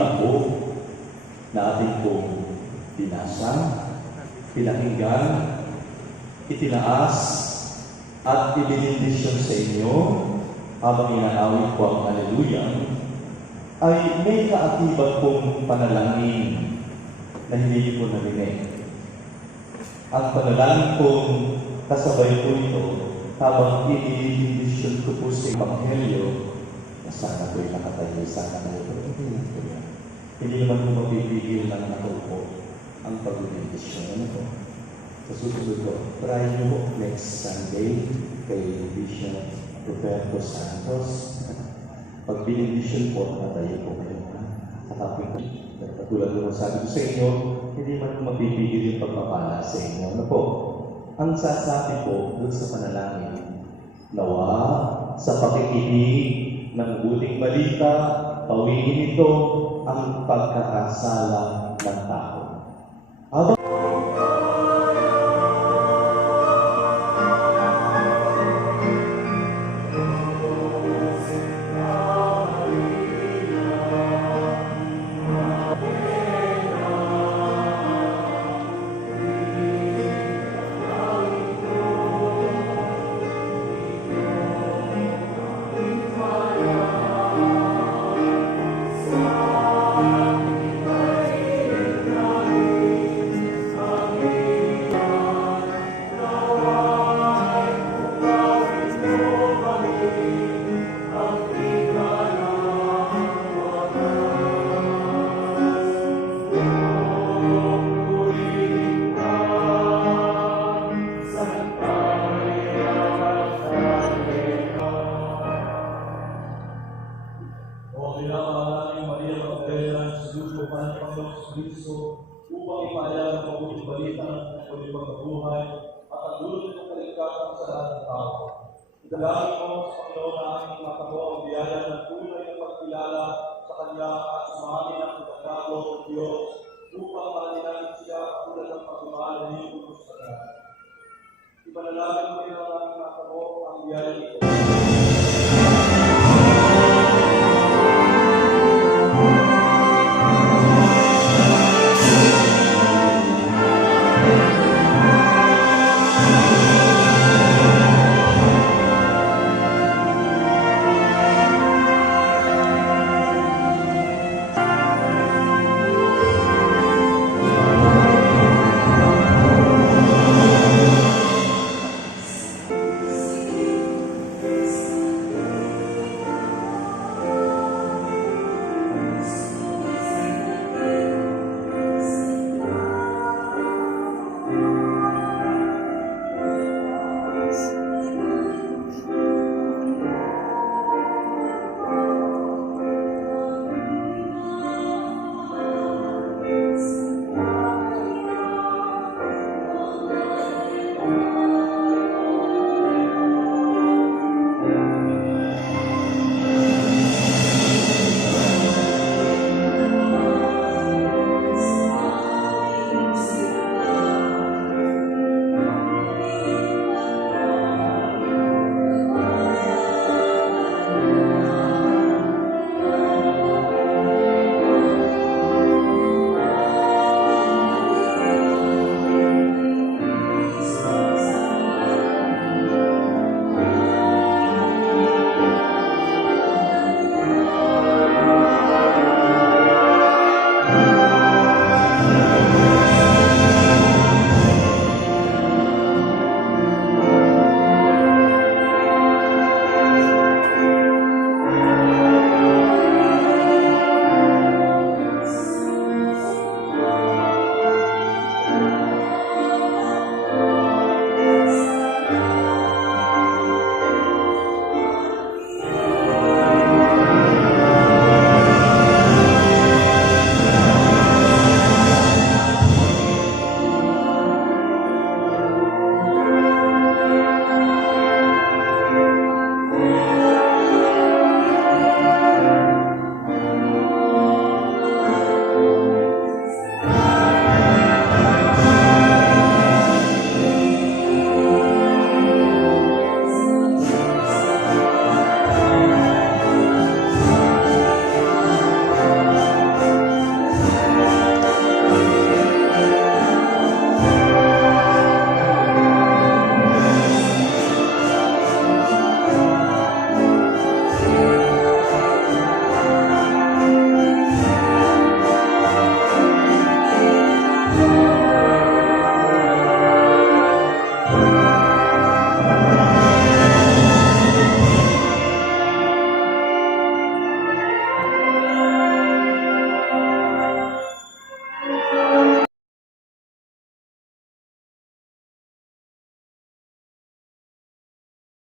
malinaw na ating pong binasa, pinakinggan, itinaas, at ibinindisyon sa inyo habang inaawit po ang Hallelujah, ay may kaatiban pong panalangin na hindi po narinig. Ang panalangin pong kasabay po ito habang ibinindisyon ko po sa Ebanghelyo na sana po'y nakatayo, sana kayo po. Hindi naman po mapipigil ng nakaupo ang pag-ibindisyon. Ano po? Sa susunod po, try nyo next Sunday kay Bishop Roberto Santos. Pag binindisyon po, nakatayo po kayo. Katapin po. Katulad mo sabi ko sa inyo, hindi man po mapipigil yung pagpapala sa inyo. Ano po? Ang sasabi po dun sa panalangin, nawa sa pakikinig ng buting balita, pawingin ito ang pagkakasala ng tao. upang ipahayag ang mabuting balita ng kanyang pagkabuhay at ang dulot ng kaligtasan sa lahat ng tao. Idalangin mo sa Panginoon na aming matamo ang biyaya ng tunay na pagkilala sa Kanya